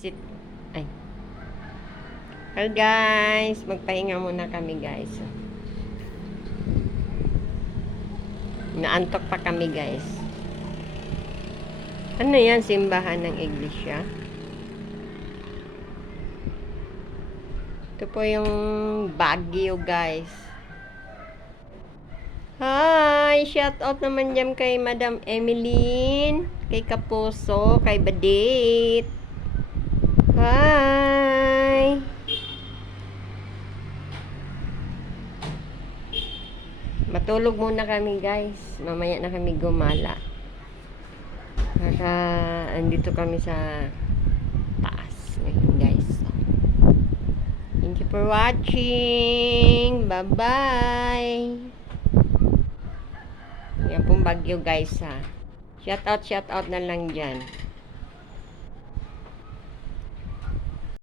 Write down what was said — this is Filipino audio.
Sit. Ay. Hello guys, magpahinga muna kami guys. Naantok pa kami guys. Ano yan? Simbahan ng iglesia. Ito po yung Baguio guys. Hi! Shout out naman dyan kay Madam Emeline, kay Kapuso, kay Badit. Hi! Matulog muna kami guys. Mamaya na kami gumala. Kaka andito kami sa taas ngayon guys. Thank you for watching. Bye-bye. Yan pong Bagyo guys ha. Shout out na lang dyan.